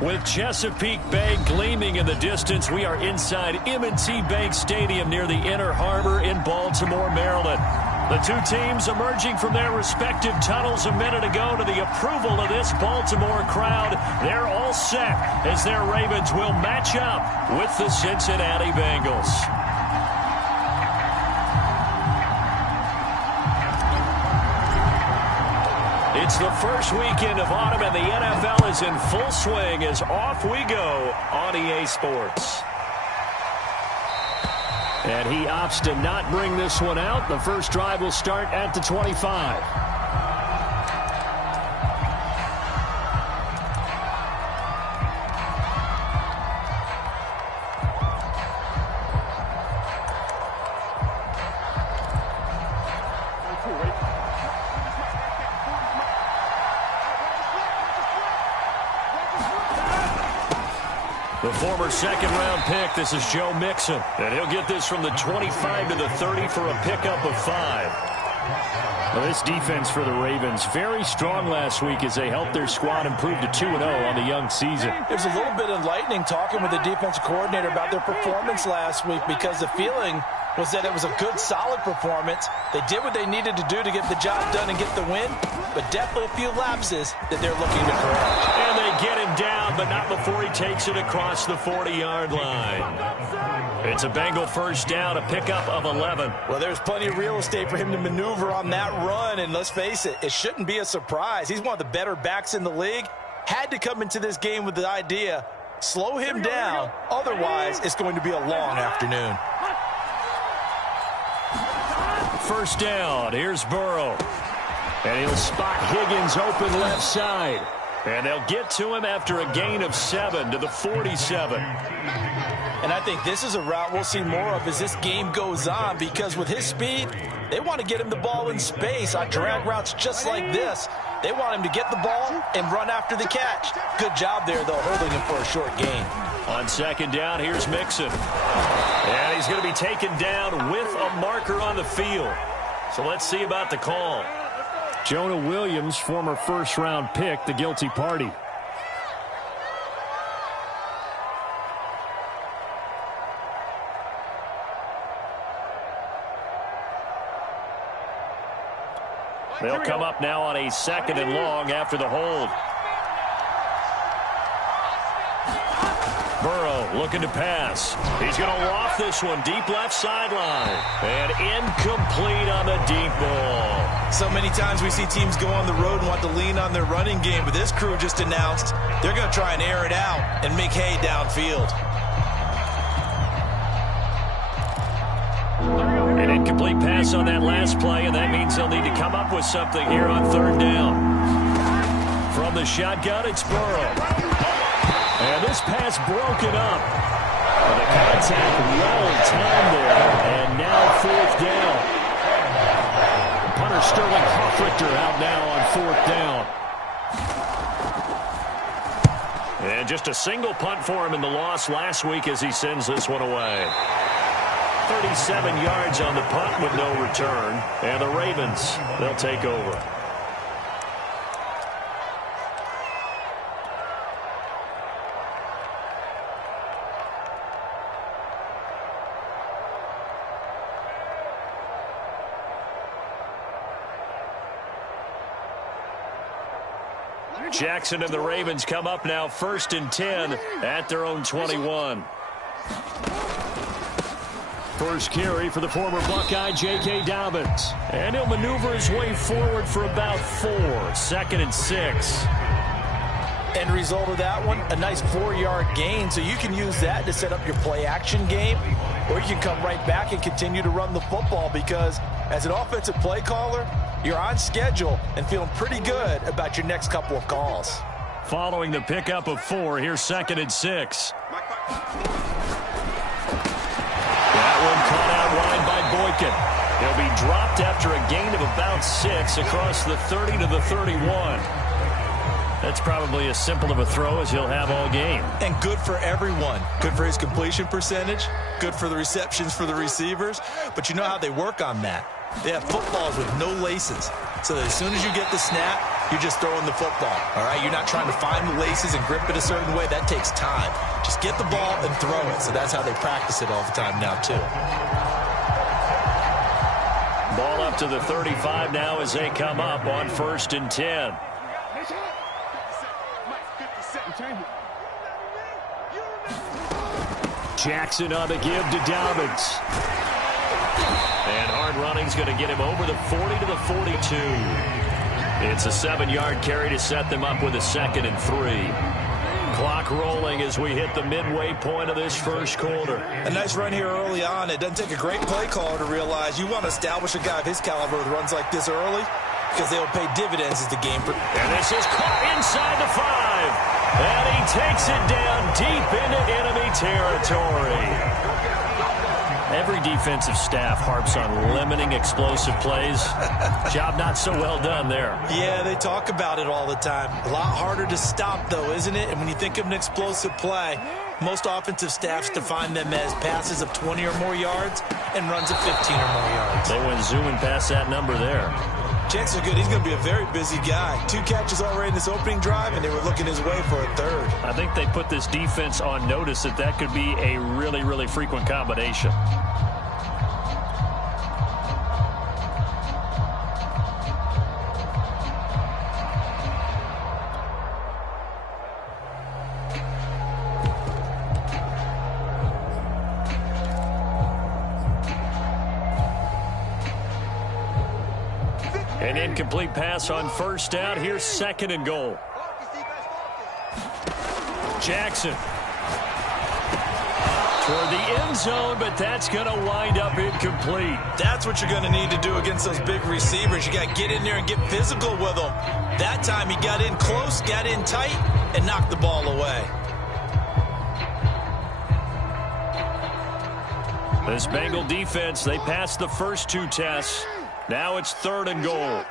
With Chesapeake Bay gleaming in the distance, we are inside M&T Bank Stadium near the Inner Harbor in Baltimore, Maryland. The two teams emerging from their respective tunnels a minute ago to the approval of this Baltimore crowd. They're all set as their Ravens will match up with the Cincinnati Bengals. It's the first weekend of autumn, and the NFL is in full swing as off we go on EA Sports. And he opts to not bring this one out. The first drive will start at the 25. The former second-round pick, this is Joe Mixon. And he'll get this from the 25 to the 30 for a pickup of 5. Well, this defense for the Ravens, very strong last week as they helped their squad improve to 2-0 on the young season. It was a little bit enlightening talking with the defensive coordinator about their performance last week, because the feeling was that it was a good, solid performance. They did what they needed to do to get the job done and get the win, but definitely a few lapses that they're looking to correct. And they get him down, but not before he takes it across the 40-yard line. It's a Bengal first down, a pickup of 11. Well, there's plenty of real estate for him to maneuver on that run, and let's face it, it shouldn't be a surprise. He's one of the better backs in the league. Had to come into this game with the idea, slow him down, otherwise it's going to be a long afternoon. First down, here's Burrow. And he'll spot Higgins open left side. And they'll get to him after a gain of 7 to the 47. And I think this is a route we'll see more of as this game goes on, because with his speed, they want to get him the ball in space on drag routes just like this. They want him to get the ball and run after the catch. Good job there, though, holding him for a short gain. On second down, here's Mixon. And he's going to be taken down with a marker on the field. So let's see about the call. Jonah Williams, former first-round pick, the guilty party. They'll come up now on a second and long after the hold. Burrow looking to pass. He's going to loft this one deep left sideline. And incomplete on the deep ball. So many times we see teams go on the road and want to lean on their running game, but this crew just announced they're going to try and air it out and make hay downfield. An incomplete pass on that last play, and that means they'll need to come up with something here on third down. From the shotgun, it's Burrow. And this pass broken up. The contact well timed there, and now fourth down. Punter Sterling Hoffrichter out now on fourth down. And just a single punt for him in the loss last week as he sends this one away. 37 yards on the punt with no return. And the Ravens, they'll take over. Jackson and the Ravens come up now first and 10 at their own 21. First carry for the former Buckeye, J.K. Dobbins. And he'll maneuver his way forward for about 4. Second and 6. End result of that one, a nice 4-yard gain, so you can use that to set up your play-action game, or you can come right back and continue to run the football, because as an offensive play caller, you're on schedule and feeling pretty good about your next couple of calls. Following the pickup of 4, here's second and 6. That one caught out wide by Boykin. He'll be dropped after a gain of about 6 across the 30 to the 31. That's probably as simple of a throw as he'll have all game. And good for everyone. Good for his completion percentage. Good for the receptions for the receivers. But you know how they work on that. They have footballs with no laces. So that as soon as you get the snap, you're just throwing the football, all right? You're not trying to find the laces and grip it a certain way. That takes time. Just get the ball and throw it. So that's how they practice it all the time now, too. Ball up to the 35 now as they come up on 1st and 10. Jackson on the give to Dobbins. And hard running's going to get him over the 40 to the 42. It's a 7-yard carry to set them up with a 2nd and 3. Clock rolling as we hit the midway point of this first quarter. A nice run here early on. It doesn't take a great play caller to realize you want to establish a guy of his caliber with runs like this early because they'll pay dividends as the game progresses. And this is caught inside the 5. And he takes it down deep into enemy territory. Every defensive staff harps on limiting explosive plays. Job not so well done there. Yeah, they talk about it all the time. A lot harder to stop, though, isn't it? And when you think of an explosive play, most offensive staffs define them as passes of 20 or more yards and runs of 15 or more yards. They went zooming past that number there. Chances are good he's going to be a very busy guy. 2 catches already in this opening drive, and they were looking his way for a 3rd. I think they put this defense on notice that could be a really, really frequent combination. An incomplete pass on 1st down. Here's 2nd and goal. Jackson toward the end zone, but that's going to wind up incomplete. That's what you're going to need to do against those big receivers. You got to get in there and get physical with them. That time he got in close, got in tight, and knocked the ball away. This Bengal defense, they passed the first 2 tests. Now it's 3rd and goal.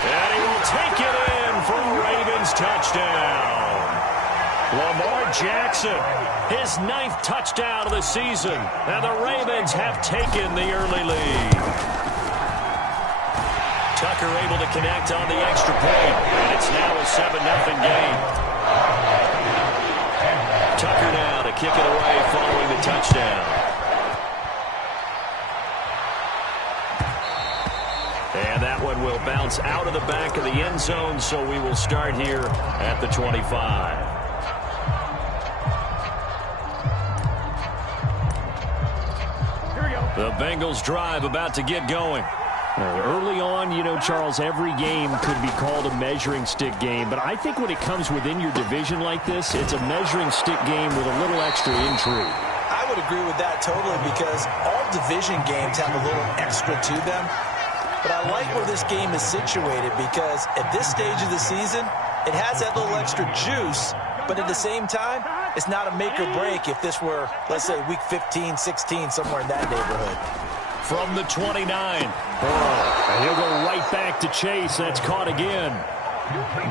And he will take it in for a Ravens touchdown. Lamar Jackson, his 9th touchdown of the season. And the Ravens have taken the early lead. Tucker able to connect on the extra point. And it's now a 7-0 game. Tucker now to kick it away following the touchdown. And that one will bounce out of the back of the end zone, so we will start here at the 25. Here we go. The Bengals drive about to get going. Early on, you know, Charles, every game could be called a measuring stick game. But I think when it comes within your division like this, it's a measuring stick game with a little extra intrigue. I would agree with that totally because all division games have a little extra to them. But I like where this game is situated because at this stage of the season, it has that little extra juice. But at the same time, it's not a make or break if this were, let's say, week 15, 16, somewhere in that neighborhood. From the 29, Burrow, and he'll go right back to Chase. That's caught again.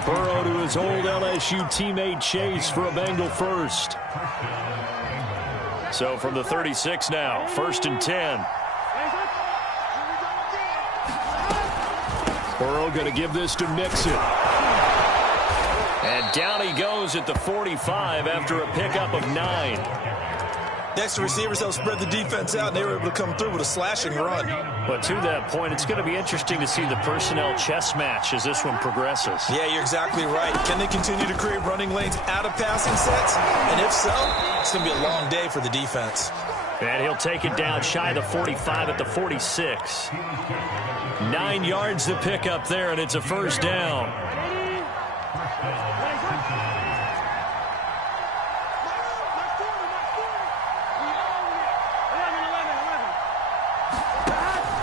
Burrow to his old LSU teammate Chase for a Bengal first. So from the 36 now, 1st and 10. Burrow going to give this to Mixon. And down he goes at the 45 after a pickup of 9. Next to receivers, they'll spread the defense out, and they were able to come through with a slashing run. But to that point, it's going to be interesting to see the personnel chess match as this one progresses. Yeah, you're exactly right. Can they continue to create running lanes out of passing sets? And if so, it's going to be a long day for the defense. And he'll take it down shy of the 45 at the 46. 9 yards to pick up there, and it's a 1st down.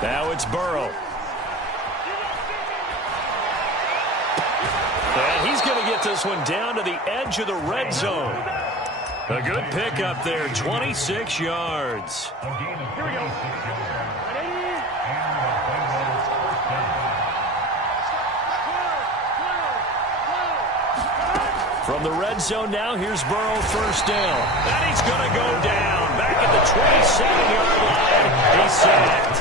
Now it's Burrow. And he's going to get this one down to the edge of the red zone. A good pickup there, 26 yards. Here we go. From the red zone now, here's Burrow, first down. And he's going to go down. Back at the 27-yard line. He's sacked.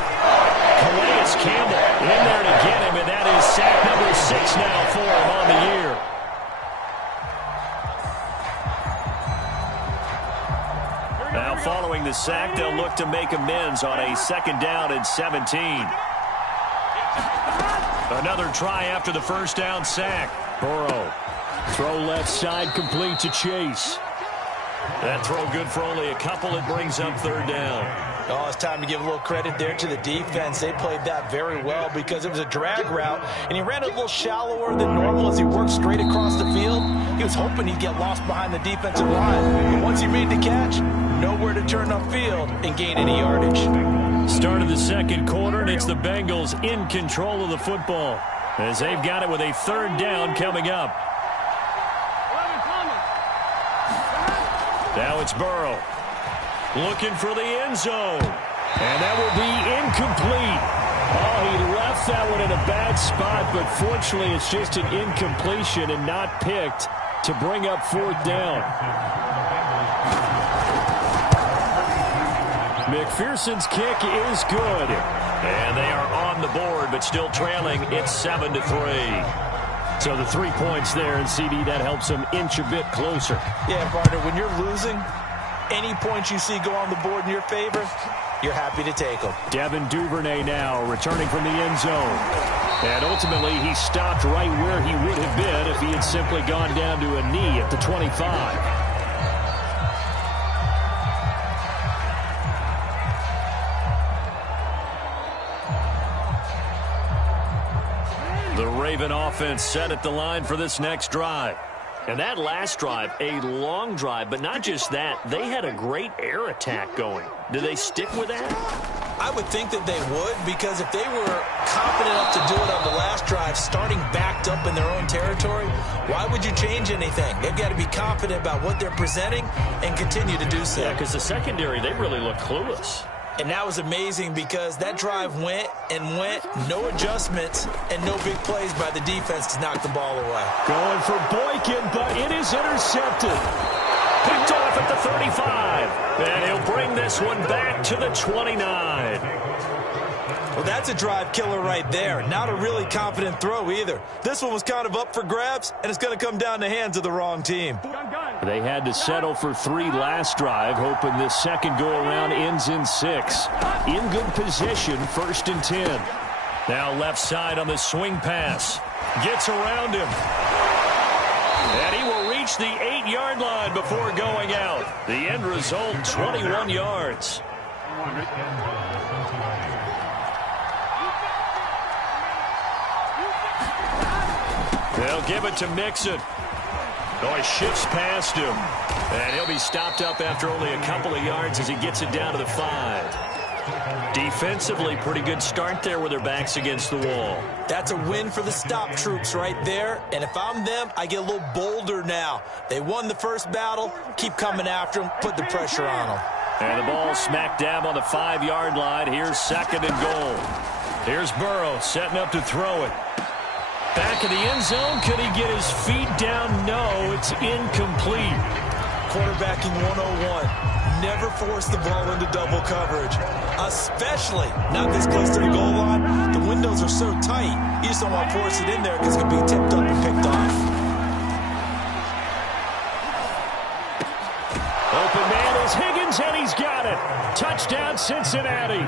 Calais Campbell in there to get him, and that is sack number 6 now for him on the year. Now following the sack, they'll look to make amends on a 2nd down and 17. Another try after the first down sack. Burrow. Throw left side, complete to Chase. That throw good for only a couple. It brings up 3rd down. Oh, it's time to give a little credit there to the defense. They played that very well because it was a drag route, and he ran it a little shallower than normal as he worked straight across the field. He was hoping he'd get lost behind the defensive line. But once he made the catch, nowhere to turn upfield and gain any yardage. Start of the 2nd quarter, and it's the Bengals in control of the football as they've got it with a 3rd down coming up. Now it's Burrow looking for the end zone, and that will be incomplete. Oh, he left that one in a bad spot, but fortunately it's just an incompletion and not picked to bring up 4th down. McPherson's kick is good, and they are on the board but still trailing. It's 7-3. So the 3 points there, and CD, that helps them inch a bit closer. Yeah, partner, when you're losing, any points you see go on the board in your favor, you're happy to take them. Devin Duvernay now returning from the end zone. And ultimately, he stopped right where he would have been if he had simply gone down to a knee at the 25. The Raven offense set at the line for this next drive. And that last drive, a long drive, but not just that. They had a great air attack going. Do they stick with that? I would think that they would, because if they were confident enough to do it on the last drive, starting backed up in their own territory, why would you change anything? They've got to be confident about what they're presenting and continue to do so. Yeah, because the secondary, they really look clueless. And that was amazing because that drive went and went, no adjustments, and no big plays by the defense to knock the ball away. Going for Boykin, but it is intercepted. Picked off at the 35. And he'll bring this one back to the 29. Well, that's a drive killer right there. Not a really confident throw either. This one was kind of up for grabs, and it's going to come down the hands of the wrong team. They had to settle for 3 last drive, hoping this second go-around ends in 6. In good position, 1st and 10. Now left side on the swing pass. Gets around him. And he will reach the 8-yard line before going out. The end result, 21 yards. They'll give it to Mixon. Oh, he shifts past him. And he'll be stopped up after only a couple of yards as he gets it down to the 5. Defensively, pretty good start there with their backs against the wall. That's a win for the stop troops right there. And if I'm them, I get a little bolder now. They won the first battle. Keep coming after them. Put the pressure on them. And the ball smack dab on the 5-yard line. Here's 2nd and goal. Here's Burrow setting up to throw it. Back in the end zone. Could he get his feet down? No, it's incomplete. Quarterbacking 101. Never force the ball into double coverage, especially not this close to the goal line. The windows are so tight, you just don't want to force it in there because it could be tipped up and picked off. Open man is Higgins, and he's got it. Touchdown, Cincinnati.